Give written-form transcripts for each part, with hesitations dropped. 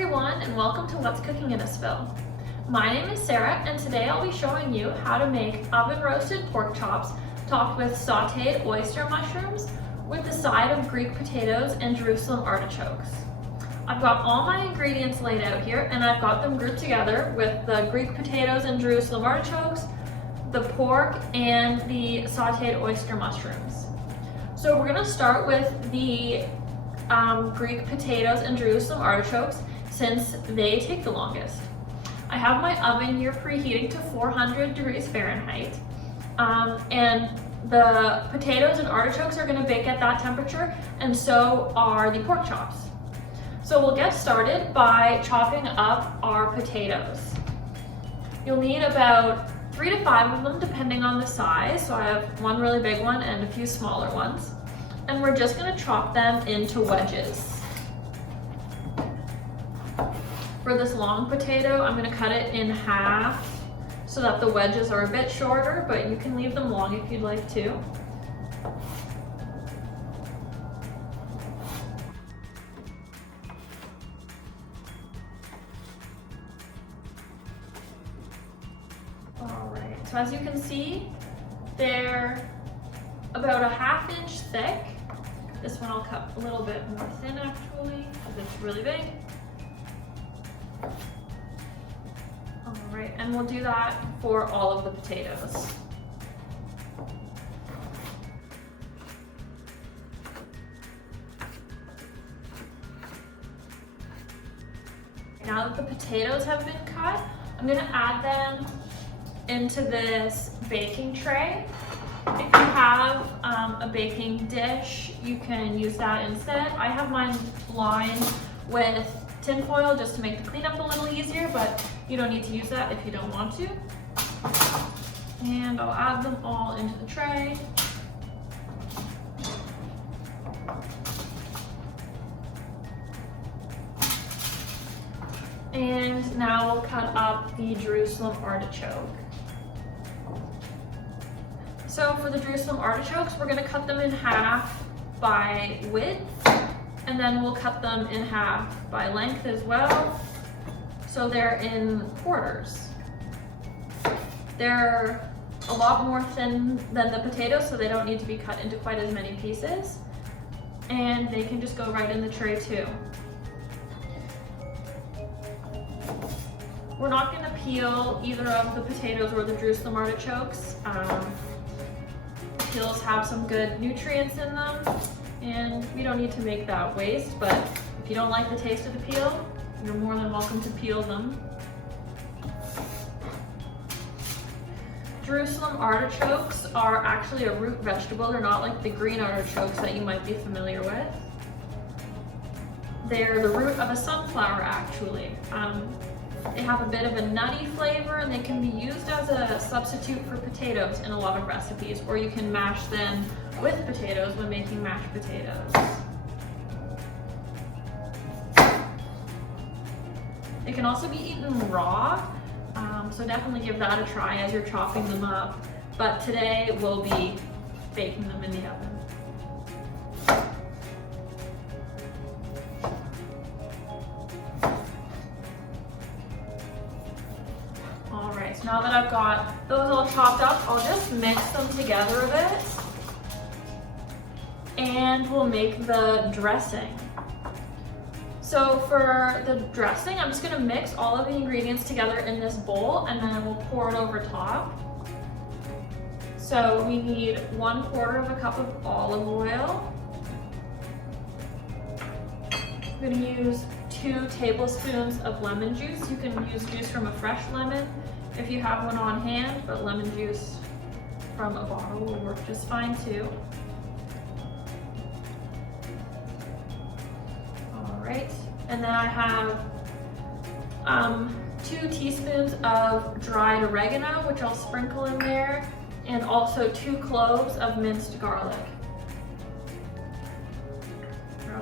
everyone, and welcome to What's Cooking Innisfil. My name is Sarah, and today I'll be showing you how to make oven roasted pork chops topped with sauteed oyster mushrooms with a side of Greek potatoes and Jerusalem artichokes. I've got all my ingredients laid out here, and I've got them grouped together with the Greek potatoes and Jerusalem artichokes, the pork, and the sauteed oyster mushrooms. So we're going to start with the Greek potatoes and Jerusalem artichokes since they take the longest. I have my oven here preheating to 400 degrees Fahrenheit, and the potatoes and artichokes are going to bake at that temperature, and so are the pork chops. So we'll get started by chopping up our potatoes. You'll need about 3 to 5 of them depending on the size. So I have one really big one and a few smaller ones. And we're just going to chop them into wedges. For this long potato, I'm going to cut it in half so that the wedges are a bit shorter, but you can leave them long if you'd like to. Alright, so as you can see, they're about a ½ inch thick. This one I'll cut a little bit more thin actually, because it's really big. Alright, and we'll do that for all of the potatoes. Now that the potatoes have been cut, I'm going to add them into this baking tray. If you have a baking dish, you can use that instead. I have mine lined with tin foil just to make the cleanup a little easier, but you don't need to use that if you don't want to. And I'll add them all into the tray. And now we'll cut up the Jerusalem artichoke. So for the Jerusalem artichokes, we're going to cut them in half by width, and then we'll cut them in half by length as well, so they're in quarters. They're a lot more thin than the potatoes, so they don't need to be cut into quite as many pieces, and they can just go right in the tray too. We're not going to peel either of the potatoes or the Jerusalem artichokes. Peels have some good nutrients in them, and we don't need to make that waste, but if you don't like the taste of the peel, you're more than welcome to peel them. Jerusalem artichokes are actually a root vegetable. They're not like the green artichokes that you might be familiar with. They're the root of a sunflower actually. They have a bit of a nutty flavor, and they can be used as a substitute for potatoes in a lot of recipes, or you can mash them with potatoes when making mashed potatoes. They can also be eaten raw, so definitely give that a try as you're chopping them up, but today we'll be baking them in the oven. So now that I've got those all chopped up, I'll just mix them together a bit, and we'll make the dressing. So for the dressing, I'm just going to mix all of the ingredients together in this bowl, and then we'll pour it over top. So we need 1/4 cup of olive oil. I'm going to use 2 tablespoons of lemon juice. You can use juice from a fresh lemon if you have one on hand, but lemon juice from a bottle will work just fine too. All right, and then I have 2 teaspoons of dried oregano, which I'll sprinkle in there, and also 2 cloves of minced garlic.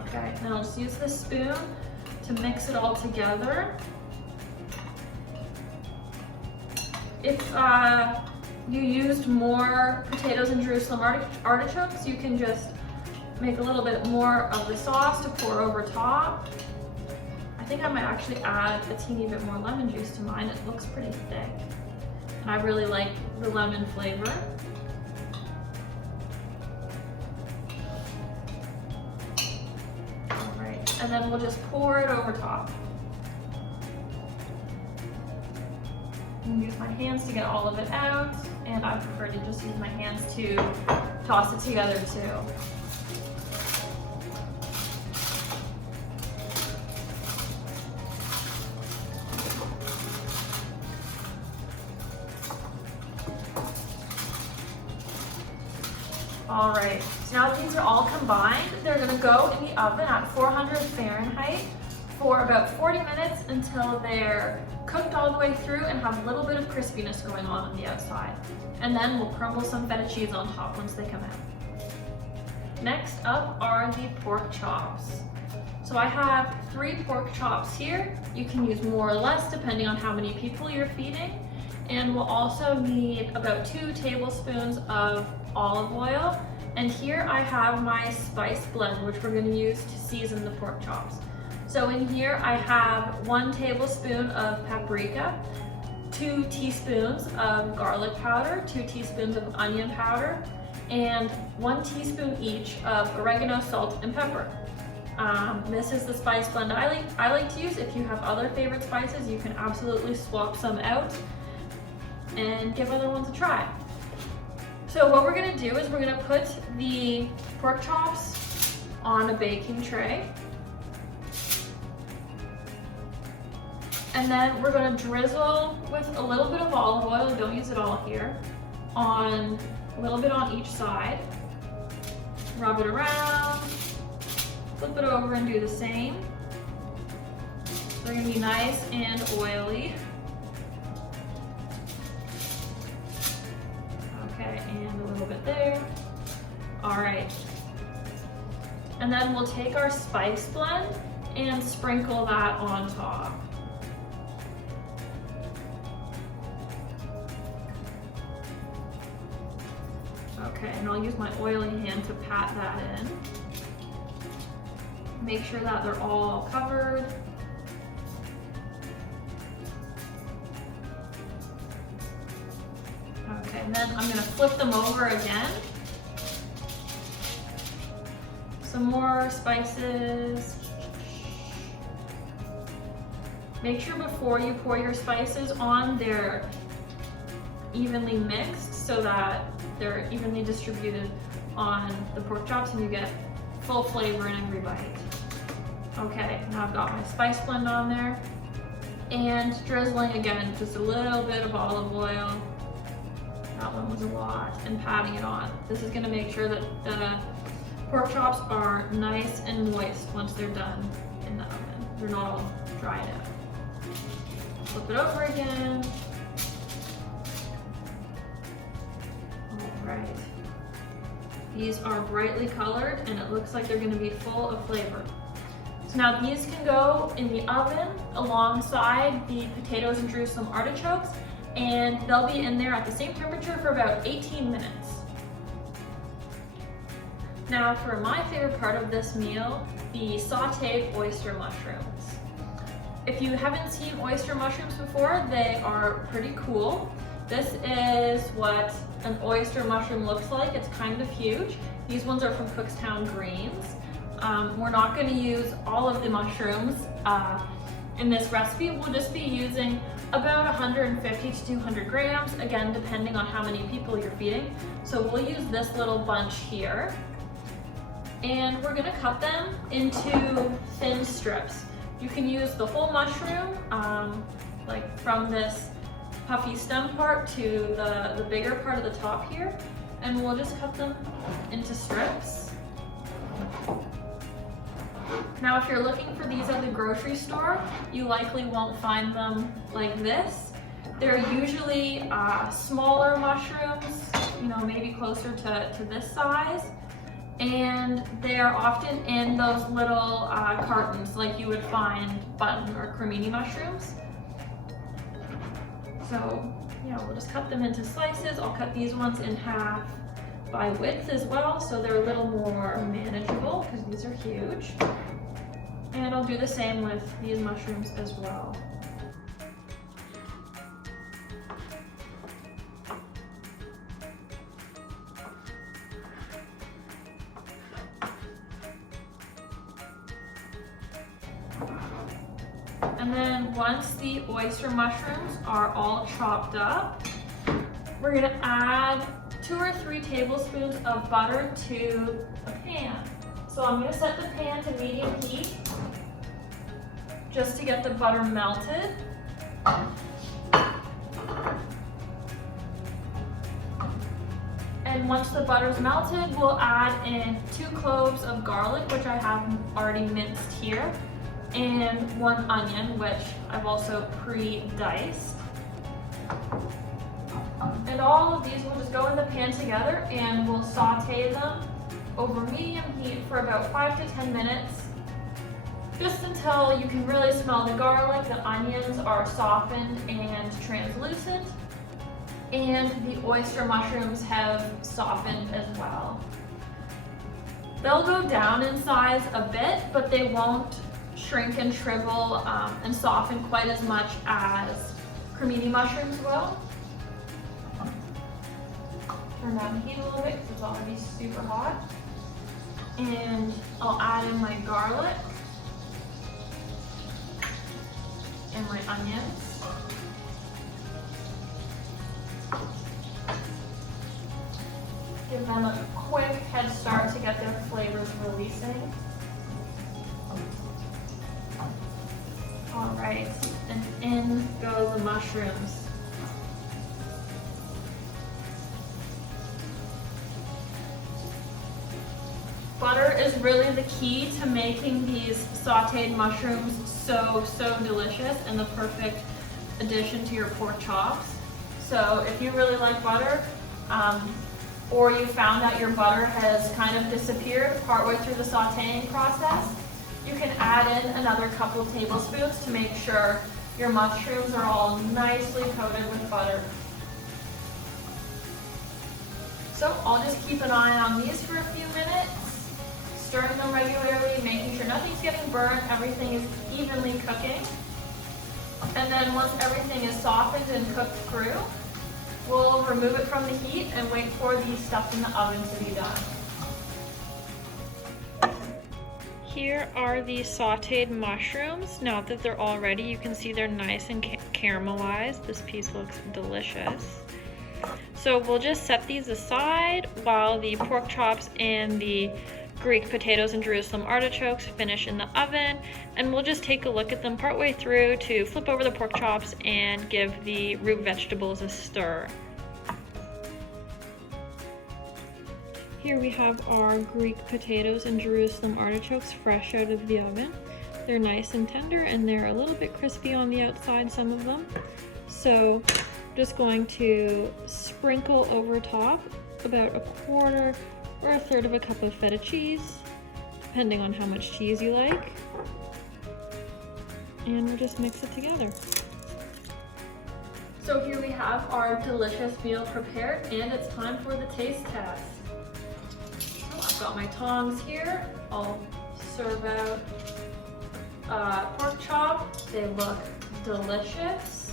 Okay, now I'll just use this spoon to mix it all together. If you used more potatoes and Jerusalem artichokes, you can just make a little bit more of the sauce to pour over top. I think I might actually add a teeny bit more lemon juice to mine. It looks pretty thick. And I really like the lemon flavor. All right, and then we'll just pour it over top. I'm gonna use my hands to get all of it out, and I prefer to just use my hands to toss it together too. All right, so now that these are all combined, they're gonna go in the oven at 400 Fahrenheit for about 40 minutes until they're cooked all the way through and have a little bit of crispiness going on the outside. And then we'll crumble some feta cheese on top once they come out. Next up are the pork chops. So I have 3 pork chops here. You can use more or less depending on how many people you're feeding. And we'll also need about 2 tablespoons of olive oil. And here I have my spice blend, which we're gonna use to season the pork chops. So in here I have 1 tablespoon of paprika, 2 teaspoons of garlic powder, 2 teaspoons of onion powder, and 1 teaspoon each of oregano, salt, and pepper. This is the spice blend I like to use. If you have other favorite spices, you can absolutely swap some out and give other ones a try. So what we're gonna do is we're gonna put the pork chops on a baking tray. And then we're gonna drizzle with a little bit of olive oil, don't use it all here, on a little bit on each side. Rub it around, flip it over and do the same. They're gonna be nice and oily. Okay, and a little bit there. All right. And then we'll take our spice blend and sprinkle that on top. Okay, and I'll use my oily hand to pat that in. Make sure that they're all covered. Okay, and then I'm gonna flip them over again. Some more spices. Make sure before you pour your spices on, they're evenly mixed so that they're evenly distributed on the pork chops and you get full flavor in every bite. Okay, now I've got my spice blend on there and drizzling again, just a little bit of olive oil. That one was a lot, and patting it on. This is gonna make sure that the pork chops are nice and moist once they're done in the oven. They're not all dried out. Flip it over again. All right. These are brightly colored and it looks like they're gonna be full of flavor. So now these can go in the oven alongside the potatoes and Jerusalem artichokes, and they'll be in there at the same temperature for about 18 minutes. Now for my favorite part of this meal, the sauteed oyster mushrooms. If you haven't seen oyster mushrooms before, they are pretty cool. This is what an oyster mushroom looks like. It's kind of huge. These ones are from Cookstown Greens. We're not going to use all of the mushrooms in this recipe. We'll just be using about 150 to 200 grams, again, depending on how many people you're feeding. So we'll use this little bunch here. And we're going to cut them into thin strips. You can use the whole mushroom, like from this puffy stem part to the bigger part of the top here, and we'll just cut them into strips. Now if you're looking for these at the grocery store, you likely won't find them like this. They're usually smaller mushrooms, you know, maybe closer to this size, and they're often in those little cartons like you would find button or cremini mushrooms. So yeah, we'll just cut them into slices. I'll cut these ones in half by width as well, so they're a little more manageable because these are huge. And I'll do the same with these mushrooms as well. And then once the oyster mushrooms are all chopped up, we're gonna add 2 or 3 tablespoons of butter to a pan. So I'm gonna set the pan to medium heat just to get the butter melted. And once the butter's melted, we'll add in 2 cloves of garlic, which I have already minced here, and 1 onion, which I've also pre-diced. And all of these will just go in the pan together and we'll saute them over medium heat for about 5 to 10 minutes, just until you can really smell the garlic, the onions are softened and translucent, and the oyster mushrooms have softened as well. They'll go down in size a bit, but they won't shrink and shrivel and soften quite as much as cremini mushrooms will. Turn down the heat a little bit because it's already super hot. And I'll add in my garlic and my onions. Give them a quick head start to get their flavors releasing. All right, and in go the mushrooms. Butter is really the key to making these sauteed mushrooms so delicious and the perfect addition to your pork chops. So if you really like butter, or you found that your butter has kind of disappeared partway through the sauteing process, you can add in another couple tablespoons to make sure your mushrooms are all nicely coated with butter. So I'll just keep an eye on these for a few minutes, stirring them regularly, making sure nothing's getting burnt, everything is evenly cooking. And then once everything is softened and cooked through, we'll remove it from the heat and wait for the stuff in the oven to be done. Here are the sauteed mushrooms. Now that they're all ready, you can see they're nice and caramelized. This piece looks delicious. So we'll just set these aside while the pork chops and the Greek potatoes and Jerusalem artichokes finish in the oven, and we'll just take a look at them partway through to flip over the pork chops and give the root vegetables a stir. Here we have our Greek potatoes and Jerusalem artichokes fresh out of the oven. They're nice and tender and they're a little bit crispy on the outside, some of them. So just going to sprinkle over top about 1/4 or 1/3 of a cup of feta cheese, depending on how much cheese you like. And we'll just mix it together. So here we have our delicious meal prepared, and it's time for the taste test. I've got my tongs here. I'll serve out pork chop. They look delicious.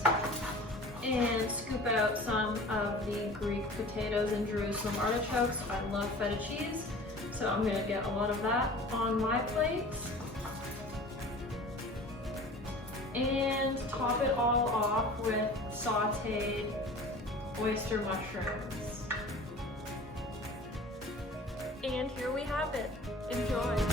And scoop out some of the Greek potatoes and Jerusalem artichokes. I love feta cheese, so I'm gonna get a lot of that on my plate. And top it all off with sauteed oyster mushrooms. And here we have it. Enjoy.